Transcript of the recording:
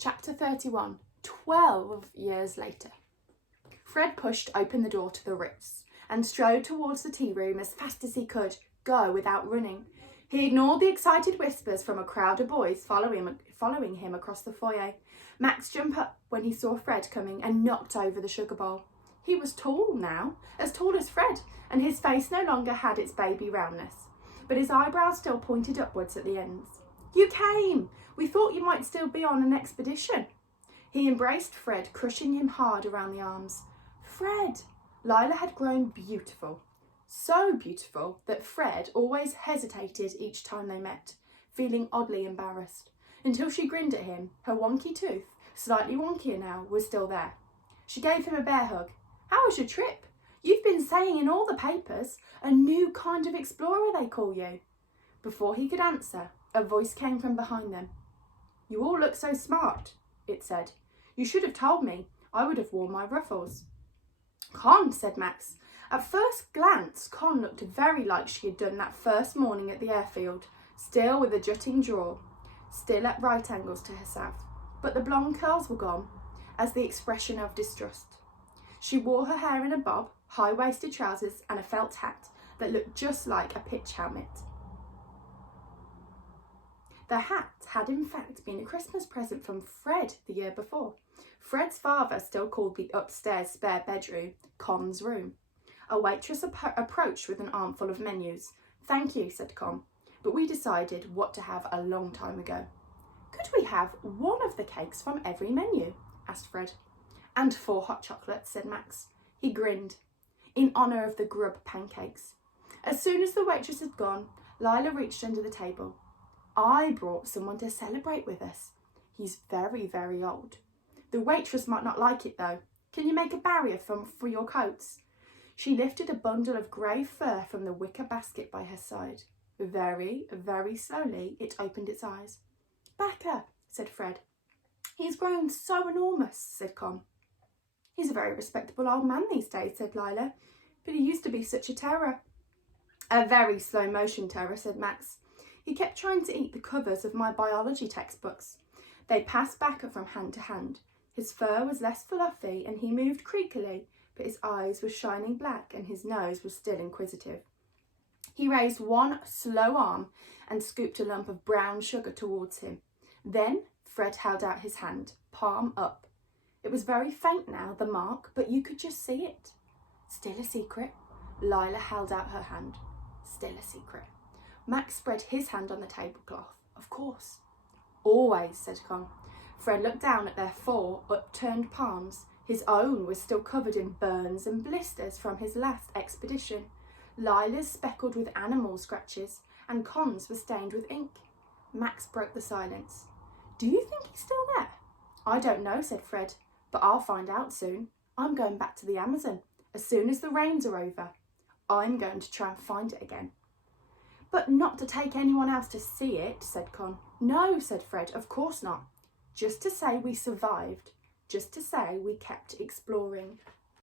Chapter 31, 12 years later. Fred pushed open the door to the Ritz and strode towards the tea room as fast as he could go without running. He ignored the excited whispers from a crowd of boys following him across the foyer. Max jumped up when he saw Fred coming and knocked over the sugar bowl. He was tall now, as tall as Fred, and his face no longer had its baby roundness, but his eyebrows still pointed upwards at the ends. "You came! We thought you might still be on an expedition." He embraced Fred, crushing him hard around the arms. Fred! Lila had grown beautiful. So beautiful that Fred always hesitated each time they met, feeling oddly embarrassed, until she grinned at him. Her wonky tooth, slightly wonkier now, was still there. She gave him a bear hug. "How was your trip? You've been saying in all the papers, a new kind of explorer they call you." Before he could answer, a voice came from behind them. "You all look so smart," it said. "You should have told me. I would have worn my ruffles." "Con," said Max. At first glance, Con looked very like she had done that first morning at the airfield, still with a jutting jaw, still at right angles to herself. But the blonde curls were gone, as the expression of distrust. She wore her hair in a bob, high-waisted trousers and a felt hat that looked just like a pitch helmet. The hat had in fact been a Christmas present from Fred the year before. Fred's father still called the upstairs spare bedroom Con's room. A waitress approached with an armful of menus. "Thank you," said Con, "but we decided what to have a long time ago." "Could we have one of the cakes from every menu?" asked Fred. "And 4 hot chocolates," said Max. He grinned, in honour of the grub pancakes. As soon as the waitress had gone, Lila reached under the table. "I brought someone to celebrate with us. He's very, very old. The waitress might not like it though. Can you make a barrier for your coats?" She lifted a bundle of grey fur from the wicker basket by her side. Very, very slowly it opened its eyes. "Becca," said Fred. "He's grown so enormous," said Con. "He's a very respectable old man these days," said Lila, "but he used to be such a terror." "A very slow motion terror," said Max. "He kept trying to eat the covers of my biology textbooks." They passed back from hand to hand. His fur was less fluffy and he moved creakily, but his eyes were shining black and his nose was still inquisitive. He raised one slow arm and scooped a lump of brown sugar towards him. Then Fred held out his hand, palm up. It was very faint now, the mark, but you could just see it. "Still a secret?" Lila held out her hand. "Still a secret." Max spread his hand on the tablecloth. "Of course." "Always," said Con. Fred looked down at their 4 upturned palms. His own was still covered in burns and blisters from his last expedition. Lila's speckled with animal scratches, and Con's was stained with ink. Max broke the silence. "Do you think he's still there?" "I don't know," said Fred, "but I'll find out soon. I'm going back to the Amazon. As soon as the rains are over, I'm going to try and find it again." "But not to take anyone else to see it," said Con. "No," said Fred, "of course not. Just to say we survived. Just to say we kept exploring."